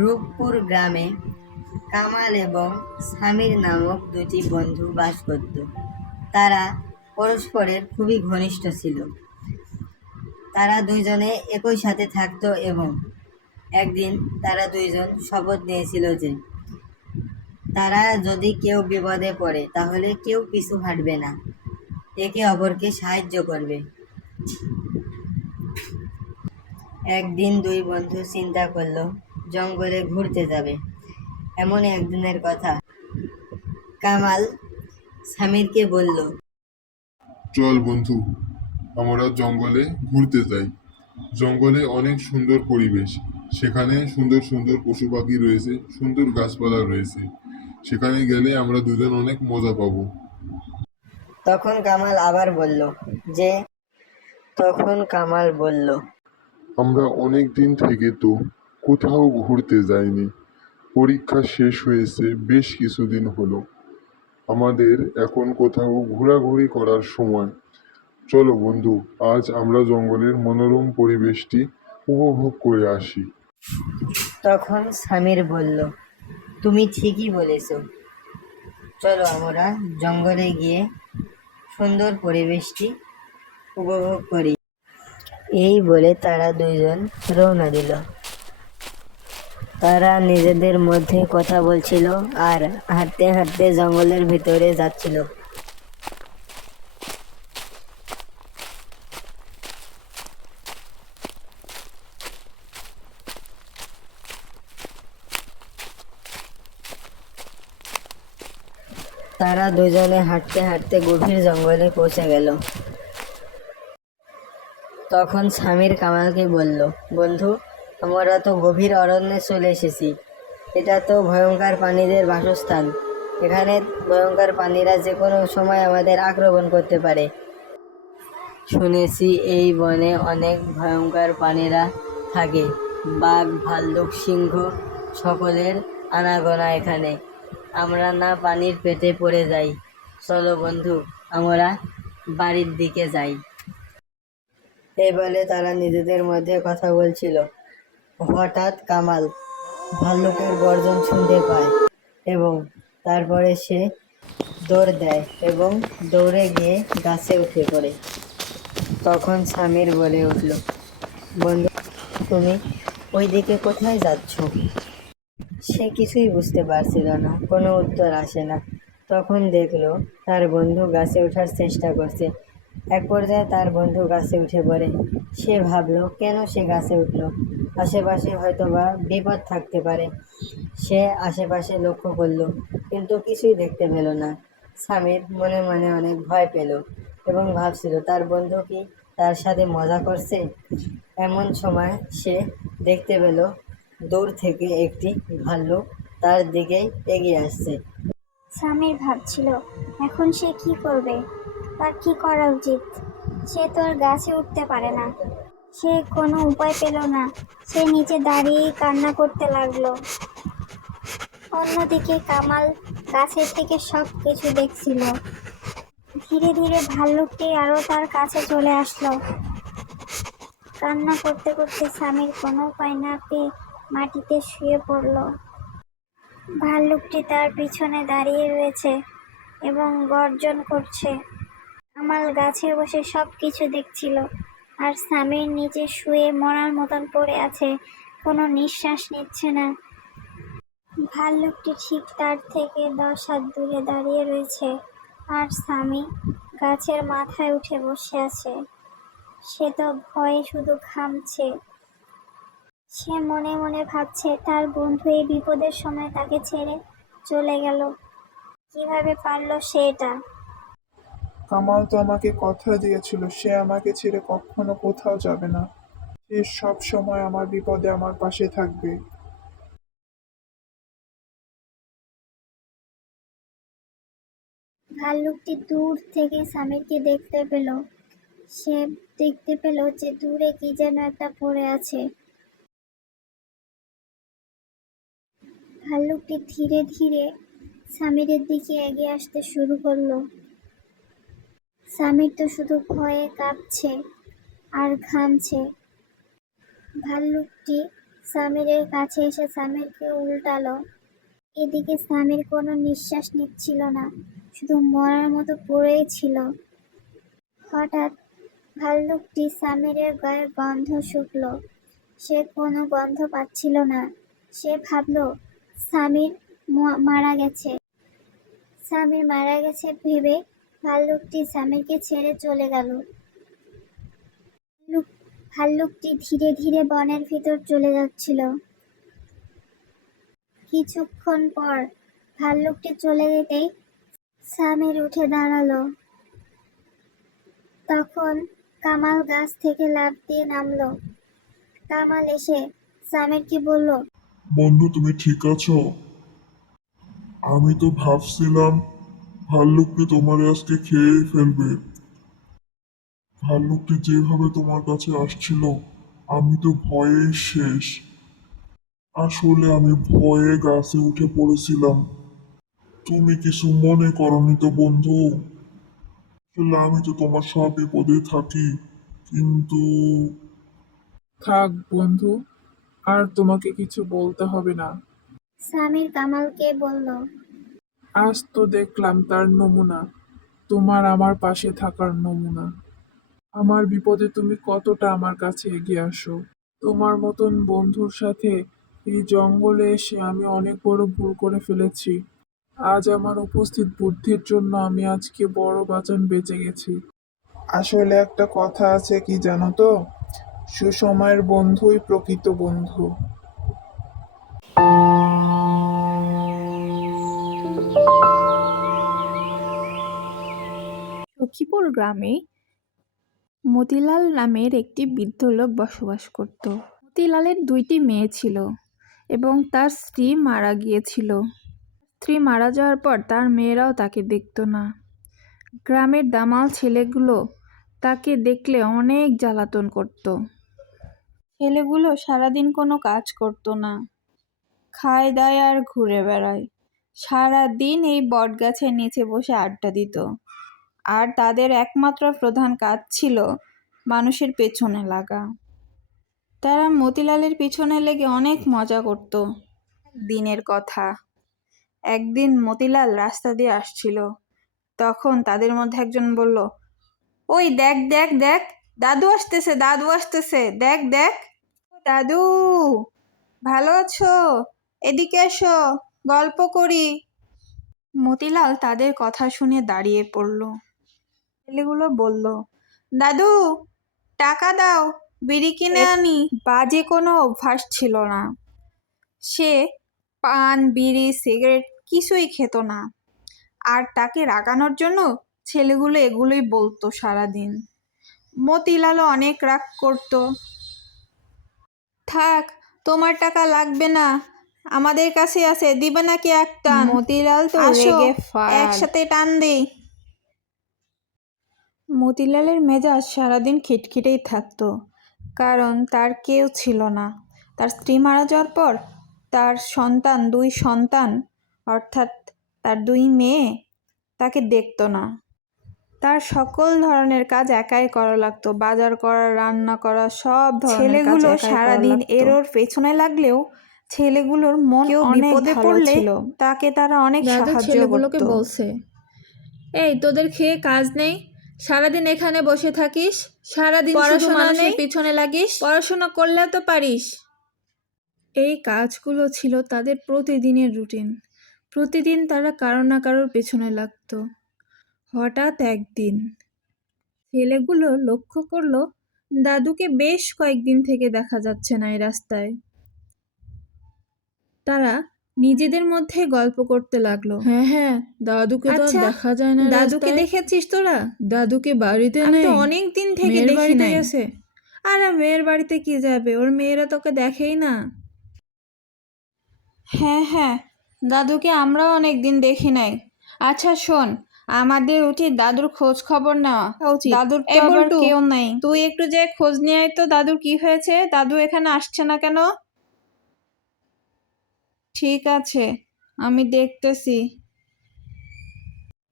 রূপপুর গ্রামে কামাল এবং সামির নামক দুটি বন্ধু বাস করত। তারা পরস্পরের খুবই ঘনিষ্ঠ ছিল। তারা দুইজনে একই সাথে থাকতো এবং একদিন তারা দুইজন শপথ নিয়েছিল যে তারা যদি কেউ বিপদে পড়ে তাহলে কেউ পিছু হাঁটবে না, একে অপরকে সাহায্য করবে। একদিন দুই বন্ধু চিন্তা করলো জঙ্গলে ঘুরতে যাবে। এমন একদিনের কথা। কামাল সামিরকে বলল, চল বন্ধু, আমরা জঙ্গলে ঘুরতে যাই। জঙ্গলে অনেক সুন্দর পরিবেশ। সেখানে সুন্দর সুন্দর পশু পাখি রয়েছে, সুন্দর গাছপালা রয়েছে। সেখানে গেলে আমরা দুজন অনেক মজা পাবো। তখন কামাল আবার বলল যে তখন কামাল বলল আমরা অনেক দিন থেকে তো কোথাও ঘুরতে যাইনি। পরীক্ষা শেষ হয়েছে বেশ কিছুদিন হলো। আমাদের এখন কোথাও ঘোরাঘুরি করার সময়। চলো বন্ধু, আজ আমরা জঙ্গলের মনোরম পরিবেশটি উপভোগ করে আসি। তখন সামির বলল, তুমি ঠিকই বলেছ, চলো আমরা জঙ্গলে গিয়ে সুন্দর পরিবেশটি উপভোগ করি। এই বলে তারা দুইজন রওনা দিল। তারা নিজেদের মধ্যে কথা বলছিল আর হাঁটতে হাঁটতে জঙ্গলের ভিতরে যাচ্ছিল। তারা দুজনে হাঁটতে হাঁটতে গভীর জঙ্গলে পৌঁছে গেল। তখন সামির কামালকে বলল, বন্ধু, আমরা তো গভীর অরণ্যে চলে এসেছি। এটা তো ভয়ঙ্কর প্রাণীদের বাসস্থান। এখানে ভয়ঙ্কর প্রাণীরা যে কোনো সময় আমাদের আক্রমণ করতে পারে। শুনেছি এই বনে অনেক ভয়ঙ্কর প্রাণীরা থাকে, বাঘ, ভাল্লুক, সিংহ, সকলের আনাগোনা এখানে। আমরা না পানির পেটে পড়ে যাই। চলো বন্ধু, আমরা বাড়ির দিকে যাই। এই বলে তারা নিজেদের মধ্যে কথা বলছিল। হঠাৎ কামাল ভাল্লুকের গর্জন শুনতে পায় এবং তারপরে সে দৌড় দেয় এবং দৌড়ে গিয়ে গাছে উঠে পড়ে। তখন সামির বলে উঠল, বন্ধু, তুমি ওই দিকে কোথায় যাচ্ছ? সে কিছুই বুঝতে পারছিল না, কোনো উত্তর আসে না। তখন দেখলো তার বন্ধু গাছে ওঠার চেষ্টা করছে। এক পর্যায়ে তার বন্ধু গাছে উঠে পড়ে। সে ভাবলো কেন সে গাছে উঠলো, আশেপাশে হয়তো বা বিপদ থাকতে পারে। সে আশেপাশে লক্ষ্য করলো কিন্তু কিছুই দেখতে পেল না। সামির মনে মনে অনেক ভয় পেল এবং ভাবছিল তার বন্ধু কি তার সাথে মজা করছে। এমন সময় সে দেখতে পেল দূর থেকে একটি ভাল্লুক তার দিকেই এগিয়ে আসছে। সামির ভাবছিল এখন সে কি করবে, তার কি করা উচিত। সে তো আর গাছে উঠতে পারে না। সে কোনো উপায় পেল না। সে নিচে দাঁড়িয়ে কান্না করতে লাগলো। অন্যদিকে কামাল গাছের থেকে সব কিছু দেখছিল। ধীরে ধীরে ভাল্লুকটি আরো তার কাছে চলে আসলো। কান্না করতে করতে সামির কোনো উপায় না পেয়ে মাটিতে শুয়ে পড়ল। ভাল্লুকটি তার পিছনে দাঁড়িয়ে রয়েছে এবং গর্জন করছে। কামাল গাছে বসে সব কিছু দেখছিল আর সামির নিচে শুয়ে মরার মতন পড়ে আছে, কোনো নিঃশ্বাস নিচ্ছে না। ভাল্লুকটি ঠিক তার থেকে 10 হাত দূরে দাঁড়িয়ে রয়েছে আর সামি গাছের মাথায় উঠে বসে আছে। সে তো ভয়ে শুধু ঘামছে। সে মনে মনে ভাবছে তার বন্ধু এই বিপদের সময় তাকে ছেড়ে চলে গেল। কিভাবে পারলো সে এটা? কামাল তো আমাকে কথা দিয়েছিল সে আমাকে ছেড়ে কখনো কোথাও যাবে না। সে সব সময় আমার বিপদে আমার পাশে থাকবে। ভাল্লুকটি দূর থেকে সামিরকে দেখতে পেল। সে দেখতে পেল যে দূরে কি যেন একটা পড়ে আছে। ভাল্লুকটি ধীরে ধীরে সামিরের দিকে এগিয়ে আসতে শুরু করলো। সামির তো শুধু ভয়ে কাঁপছে আর ঘামছে। ভাল্লুকটি সামিরের কাছে এসে সামিরকে উল্টালো। এদিকে সামির কোনো নিঃশ্বাস নিচ্ছিল না, শুধু মরার মতো পড়েই ছিল। হঠাৎ ভাল্লুকটি সামিরের গায়ে গন্ধ শুকলো। সে কোনো গন্ধ পাচ্ছিল না। সে ভাবলো সামির মারা গেছে। সামির মারা গেছে ভেবে ভাল্লুকটি সামিরকে ছেড়ে চলে গেল। ভাল্লুকটি ধীরে ধীরে বনের ভিতর চলে যাচ্ছিল। কিছুক্ষণ পর ভাল্লুকটি চলে যেতেই সামির উঠে দাঁড়ালো। তখন কামাল গাছ থেকে লাফ দিয়ে নামলো। কামাল এসে সামিরকে বলল, বন্ধু, তুমি ঠিক আছো? আমি তো ভাবছিলাম ভাল্লুকটি তোমার আজকে খেয়েই ফেলবে। ভাল্লুকটি যেভাবে তোমার কাছে আসছিল, আমি তো ভয়েই শেষ। আসলে আমি ভয়ে গাছে উঠে পড়েছিলাম। তুমি কিছু মনে করনি তো বন্ধু? আসলে আমি তো তোমার সব বিপদে থাকি, কিন্তু থাক বন্ধু, আর তোমাকে কিছু বলতে হবে না। সামির কামালকে বলল, আজ তো দেখলাম তার নমুনা, তোমার আমার পাশে থাকার নমুনা। আমার বিপদে তুমি কতটা আমার কাছে এগিয়ে আসো। তোমার মতন বন্ধুর সাথে এই জঙ্গলে এসে আমি অনেক বড় ভুল করে ফেলেছি। আজ আমার উপস্থিত বুদ্ধির জন্য আমি আজকে বড় বাঁচান বেঁচে গেছি। আসলে একটা কথা আছে কি জানো তো, সুসময়ের বন্ধুই প্রকৃত বন্ধু। সখীপুর গ্রামে মতিলাল নামের একটি বৃদ্ধ লোক বসবাস করত। মতিলালের 2টি মেয়ে ছিল এবং তার স্ত্রী মারা গিয়েছিল। স্ত্রী মারা যাওয়ার পর তার মেয়েরাও তাকে দেখতো না। গ্রামের দামাল ছেলেগুলো তাকে দেখলে অনেক জ্বালাতন করত। ছেলেগুলো সারাদিন কোনো কাজ করতো না, খায় দায় আর ঘুরে বেড়ায়। সারাদিন এই বটগাছের নিচে বসে আড্ডা দিত। আর তাদের একমাত্র প্রধান কাজ ছিল মানুষের পেছনে লাগা। তারা মতিলালের পিছনে লেগে অনেক মজা করত। দিনের কথা, একদিন মতিলাল রাস্তা দিয়ে আসছিল। তখন তাদের মধ্যে একজন বলল, ওই দেখ দেখ দেখ, দাদু আসতেছে, দাদু আসতেছে, দেখ দেখ। দাদু, ভালো আছো? এদিকে এসো, গল্প করি। মতিলাল তাদের কথা শুনে দাঁড়িয়ে পড়ল। ছেলেগুলো বলল, দাদু টাকা দাও, বিড়ি কিনে আনি। বাজে কোনো অভ্যাস ছিল না। সে পান, বিড়ি, সিগারেট কিছুই খেত না। আর তাকে রাগানোর জন্য ছেলেগুলো এগুলোই বলতো সারাদিন। মতিলালও অনেক রাগ করত। থাক, তোমার টাকা লাগবে না, আমাদের কাছে আছে, দিবে নাকি এক টান? মতিলাল তো রেগে ফায়ার, একসাথে টান দেই। মতিলালের মেজাজ সারাদিন খিটখিটেই থাকতো, কারণ তার কেউ ছিল না। তার স্ত্রী মারা যাওয়ার পর তার দুই সন্তান অর্থাৎ তার 2 মেয়ে তাকে দেখতো না। তার সকল ধরনের কাজ একাই করা লাগতো, বাজার করা, রান্না করা, সব ধরনের কাজ ছেলেগুলো সারাদিন এর ওর পেছনে লাগলেও ছেলেগুলোর মন অনেক বিপদে পড়লে তাকে তারা অনেক সাহায্য করতো। বলছে, এই তোদের খেয়ে কাজ নেই, সারাদিন এখানে বসে থাকিস, সারাদিন শুধু মানুষের পিছনে লাগিস, পড়াশোনা করলেও তো পারিস। এই কাজগুলো ছিল তাদের প্রতিদিনের রুটিন। প্রতিদিন তারা কারো না কারোর পেছনে লাগতো। হঠাৎ একদিন ছেলেগুলো লক্ষ্য করলো দাদুকে বেশ কয়েকদিন থেকে দেখা যাচ্ছে না এই রাস্তায়। তারা নিজেদের মধ্যে গল্প করতে লাগলো, হ্যাঁ হ্যাঁ, দাদুকে তো আর আচ্ছা, দেখা যায় না দাদুকে রাস্তায়। দেখেছিস তোরা? দাদুকে বাড়িতে আমি নেই, তো অনেক দিন থেকে মেয়ের দেখি বাড়িতে নাই। গেছে। আরে মেয়ের বাড়িতে কি যাবে, ওর মেয়েরা তোকে দেখেই না। হ্যাঁ হ্যাঁ, দাদুকে আমরাও অনেক দিন দেখি নাই। আচ্ছা শোন, আমাদের উচিত দাদুর খোঁজ খবর নেওয়া উচিত। দাদুর তো আবার কেউ নাই, তুই একটু যে খোঁজ নিয়ে আয় তো, দাদুর কি হয়েছে, দাদু এখানে আসছে না কেন? ঠিক আছে, আমি দেখতেছি।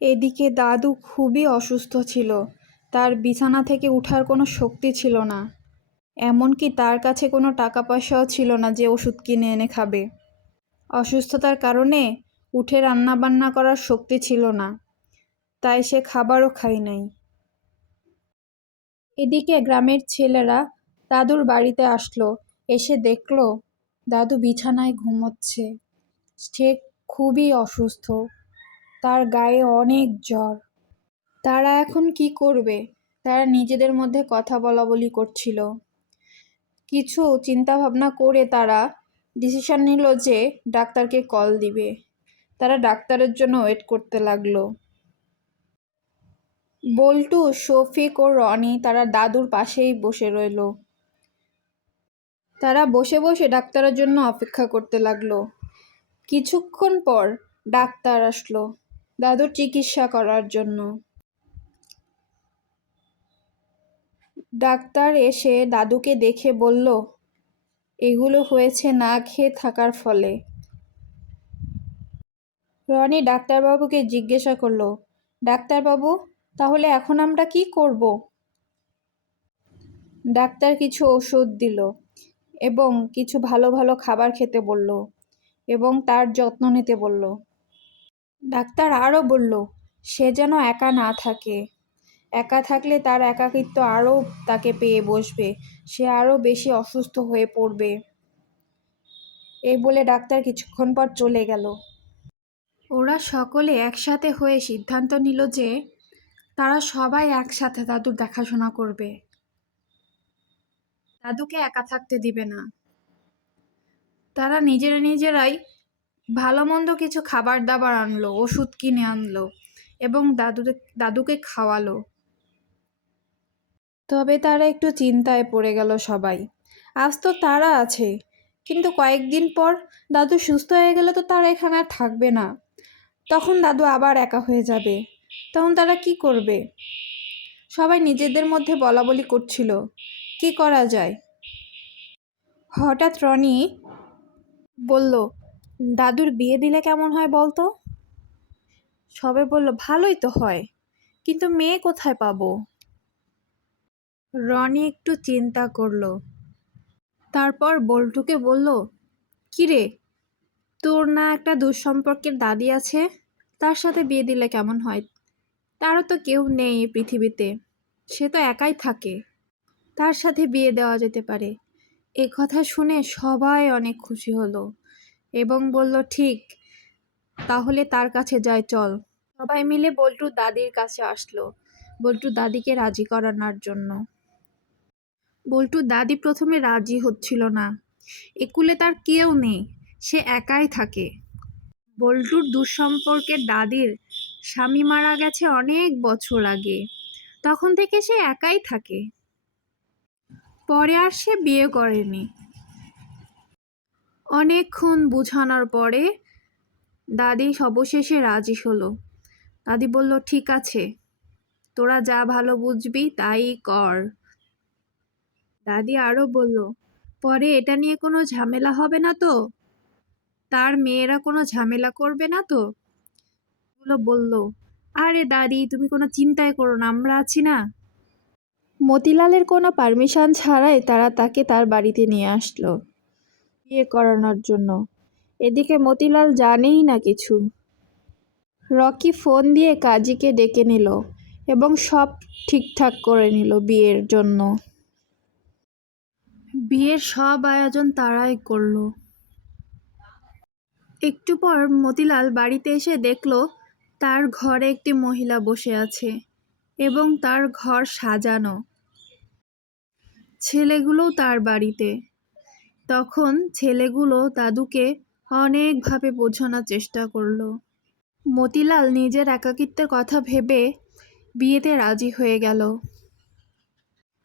এদিকে দাদু খুবই অসুস্থ ছিল, তার বিছানা থেকে ওঠার কোনো শক্তি ছিল না। এমনকি তার কাছে কোনো টাকা পয়সাও ছিল না যে ওষুধ কিনে এনে খাবে। অসুস্থতার কারণে উঠে রান্না বান্না করার শক্তি ছিল না, তাই সে খাবারও খায় নাই। এদিকে গ্রামের ছেলেরা দাদুর বাড়িতে আসলো, এসে দেখলো দাদু বিছানায় ঘুমোচ্ছে। সে খুবই অসুস্থ, তার গায়ে অনেক জ্বর। তারা এখন কি করবে? তারা নিজেদের মধ্যে কথা বলাবলি করছিল। কিছু চিন্তা ভাবনা করে তারা ডিসিশন নিল যে ডাক্তারকে কল দিবে। তারা ডাক্তারের জন্য ওয়েট করতে লাগলো। বল্টু, শফিক ও রনি তারা দাদুর পাশেই বসে রইল। তারা বসে বসে ডাক্তারের জন্য অপেক্ষা করতে লাগলো। কিছুক্ষণ পর ডাক্তার আসলো দাদুর চিকিৎসা করার জন্য। ডাক্তার এসে দাদুকে দেখে বলল, এগুলো হয়েছে না খেয়ে থাকার ফলে। রনি ডাক্তারবাবুকে জিজ্ঞাসা করলো, ডাক্তারবাবু, তাহলে এখন আমরা কি করব? ডাক্তার কিছু ওষুধ দিল এবং কিছু ভালো ভালো খাবার খেতে বলল এবং তার যত্ন নিতে বলল। ডাক্তার আরও বলল, সে যেন একা না থাকে। একা থাকলে তার একাকিত্ব আরও তাকে পেয়ে বসবে, সে আরও বেশি অসুস্থ হয়ে পড়বে। এই বলে ডাক্তার কিছুক্ষণ পর চলে গেল। ওরা সকলে একসাথে হয়ে সিদ্ধান্ত নিল যে তারা সবাই একসাথে দাদুর দেখাশোনা করবে, দাদুকে একা থাকতে দিবে না। তারা নিজেরাই ভালো মন্দ কিছু খাবার দাবার আনলো, ওষুধ কিনে আনলো এবং দাদুকে খাওয়ালো। তবে তারা একটু চিন্তায় পড়ে গেল সবাই। আজ তো তারা আছে, কিন্তু কয়েকদিন পর দাদু সুস্থ হয়ে গেলে তো তারা এখানে আর থাকবে না। তখন দাদু আবার একা হয়ে যাবে, তখন তারা কি করবে? সবাই নিজেদের মধ্যে বলাবলি করছিল কি করা যায়। হঠাৎ রনি বলল, দাদুর বিয়ে দিলে কেমন হয় বলতো? সবাই বলল, ভালোই তো হয়, কিন্তু মেয়ে কোথায় পাবো? রনি একটু চিন্তা করলো, তারপর বল্টুকে বলল, কিরে, তোর না একটা দুঃসম্পর্কের দাদি আছে, তার সাথে বিয়ে দিলে কেমন হয়? তারও তো কেউ নেই এই পৃথিবীতে, সে তো একাই থাকে, তার সাথে বিয়ে দেওয়া যেতে পারে। এ কথা শুনে সবাই অনেক খুশি হলো এবং বলল, ঠিক, তাহলে তার কাছে যাই, চল। সবাই মিলে বল্টুর দাদির কাছে আসলো বল্টুর দাদিকে রাজি করানোর জন্য। বল্টুর দাদি প্রথমে রাজি হচ্ছিল না, একুলে তার কেউ নেই, সে একাই থাকে। বল্টুর দুঃসম্পর্কের দাদির স্বামী মারা গেছে অনেক বছর আগে, তখন থেকে সে একাই থাকে, পরে আর সে বিয়ে করেনি। অনেকক্ষণ বোঝানোর পরে দাদি অবশেষে রাজি হলো। দাদি বলল, ঠিক আছে, তোরা যা ভালো বুঝবি তাই কর। দাদি আরও বলল, পরে এটা নিয়ে কোনো ঝামেলা হবে না তো? তার মেয়েরা কোনো ঝামেলা করবে না তো? এগুলো বলল, আরে দাদি, তুমি কোনো চিন্তাই করো না, আমরা আছি না। মতিলালের কোনো পারমিশন ছাড়াই তারা তাকে তার বাড়িতে নিয়ে আসলো বিয়ে করানোর জন্য। এদিকে মতিলাল জানেই না কিছু। রকি ফোন দিয়ে কাজীকে ডেকে নিল এবং সব ঠিকঠাক করে নিল বিয়ের জন্য। বিয়ের সব আয়োজন তারাই করলো। একটু পর মতিলাল বাড়িতে এসে দেখলো তার ঘরে একটি মহিলা বসে আছে এবং তার ঘর সাজানো। ছেলেগুলোও তার বাড়িতে। তখন ছেলেগুলো দাদুকে অনেকভাবে বোঝানোর চেষ্টা করলো। মতিলাল নিজের একাকিত্বের কথা ভেবে বিয়েতে রাজি হয়ে গেল।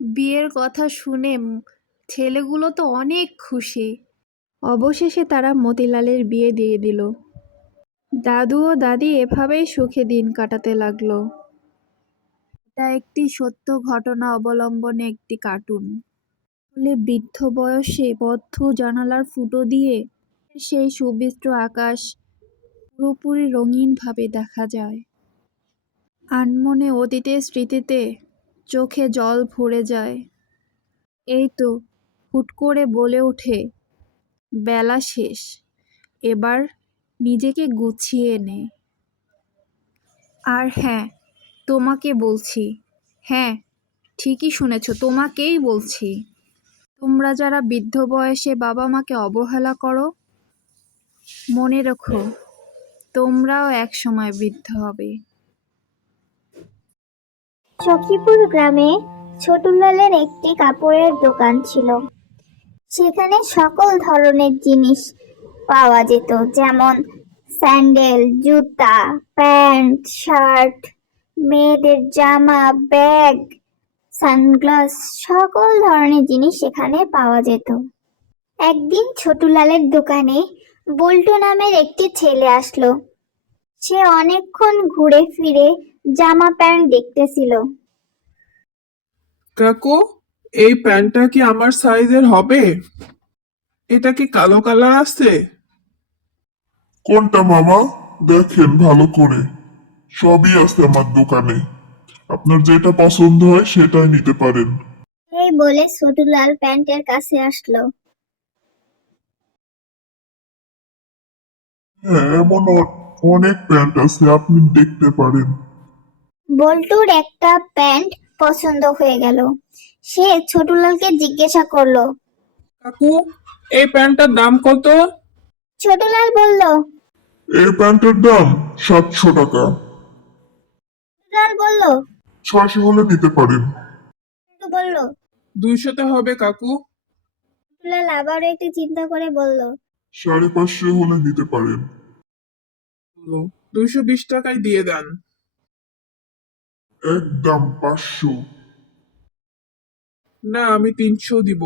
বিয়ের কথা শুনে ছেলেগুলো তো অনেক খুশি। অবশেষে তারা মতিলালের বিয়ে দিয়ে দিল। দাদু ও দাদি এভাবেই সুখে দিন কাটাতে লাগলো। এটা একটি সত্য ঘটনা অবলম্বনে একটি কার্টুন। বলে বৃদ্ধ বয়সে বদ্ধ জানালার ফুটো দিয়ে সেই সুবিস্ত্র আকাশ পুরোপুরি রঙিনভাবে দেখা যায়। আনমনে অতীতের স্মৃতিতে চোখে জল ভরে যায়। এই তো হুট করে বলে ওঠে, বেলা শেষ, এবার নিজেকে গুছিয়ে নে। আর হ্যাঁ, তোমাকে বলছি, হ্যাঁ ঠিকই শুনেছ, তোমাকেই বলছি, তোমরা যারা বৃদ্ধ বয়সে বাবা মাকে অবহেলা করো, মনে রেখো তোমরাও একসময় বৃদ্ধ হবে। সখীপুর গ্রামে ছোটুলালের একটি কাপড়ের দোকান ছিল। সেখানে সকল ধরনের জিনিস পাওয়া যেত, যেমন স্যান্ডেল, জুতা, প্যান্ট, শার্ট, মেয়েদের জামা, ব্যাগ, সানগ্লাস, সকল ধরনের জিনিস সেখানে পাওয়া যেত। একদিন ছোটুলালের দোকানে বল্টু নামের একটি ছেলে আসলো। সে অনেকক্ষণ ঘুরে ফিরে জামা প্যান্ট দেখতেছিল। কাকু, এই প্যান্টটা কি আমার সাইজের হবে? এটা কি কালো কালার আছে? কোনটা মামা? দেখেন ভালো করে, সবই আছে আমার দোকানে। আপনার যেটা পছন্দ হয় সেটাই নিতে পারেন। এই বলে ছোটুলাল প্যান্টের কাছে আসলো। হ্যাঁ, এমন অনেক প্যান্ট আছে, আপনি দেখতে পারেন। বল্টুর একটা প্যান্ট পছন্দ হয়ে গেল। সে ছোটুলালকে জিজ্ঞাসা করলো। কাকু, এই প্যান্টটার দাম কত? ছোটুলাল বলল। এই প্যান্টের দাম 700 টাকা। ছোটুলাল বলল। 600 হলে নিতে পারেন। বল্টু বলল। 200-তে হবে কাকু। ছোটুলাল আবারও একটু চিন্তা করে বলল। 550 হলে নিতে পারেন। 220 টাকায় দিয়ে দেন। একদম 500। না, আমি 300 দিব।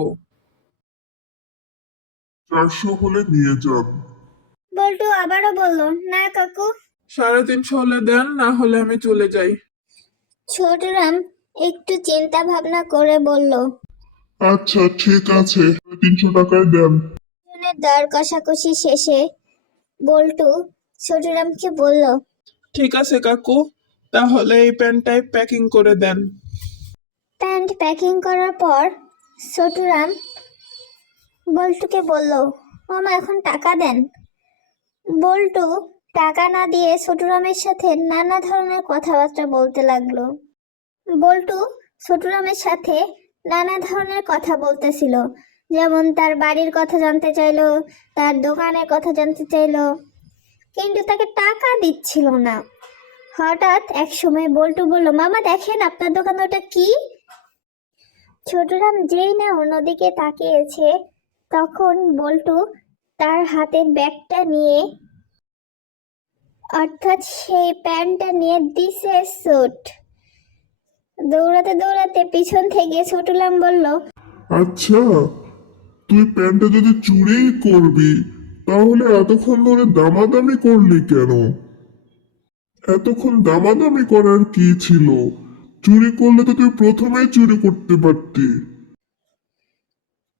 400 হলে নিয়ে যান। বল্টু আবারও বলল, না কাকু। 350 হলে দেন, না হলে আমি চলে যাই। ছোটুরাম একটু চিন্তা ভাবনা করে বলল। আচ্ছা ঠিক আছে, 300 টাকায় দেন। দুজনের দর কষাকষি শেষে বল্টু ছোটুরামকে বলল। ঠিক আছে কাকু, তাহলে এই প্যান্টটাই প্যাকিং করে দেন। প্যান্ট প্যাকিং করার পর ছোটুরাম বল্টুকে বলল, মামা এখন টাকা দেন। বল্টু টাকা না দিয়ে ছোটুরামের সাথে নানা ধরনের কথাবার্তা বলতে লাগলো। বল্টু ছোটুরামের সাথে নানা ধরনের কথা বলতেছিল, যেমন তার বাড়ির কথা জানতে চাইলো, তার দোকানের কথা জানতে চাইলো, কিন্তু তাকে টাকা দিচ্ছিল না। হঠাৎ এক সময় বল্টু বলল, মামা দেখেন আপনার দোকানে ওটা কি? ছোটুরাম যেই না অন্যদিকে তাকিয়েছে, তখন বল্টু তার হাতের ব্যাগটা নিয়ে, অর্থাৎ সেই প্যান্টটা নিয়ে দিছে সুট। দৌড়াতে দৌড়াতে পিছন থেকে ছোটুরাম বলল। আচ্ছা, তুই প্যান্টটা যদি চুরিই করবি তাহলে এতক্ষণ ধরে দামাদামি করলি কেন? এতক্ষণ দামাদামি করার কি ছিল? চুরি করলে তো তুই প্রথমেই চুরি করতে পারতি।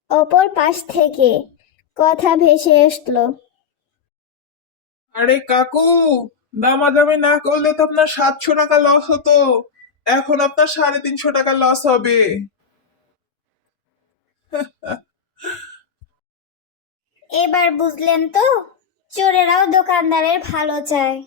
অপর পাশ থেকে কথা ভেসে আসলো। আরে কাকু, দামাদামি না করলে তো আপনার 700 টাকা লস হতো, এখন আপনার 350 টাকা লস হবে। এবার বুঝলেন তো, চোরেরাও দোকানদারের ভালো চায়।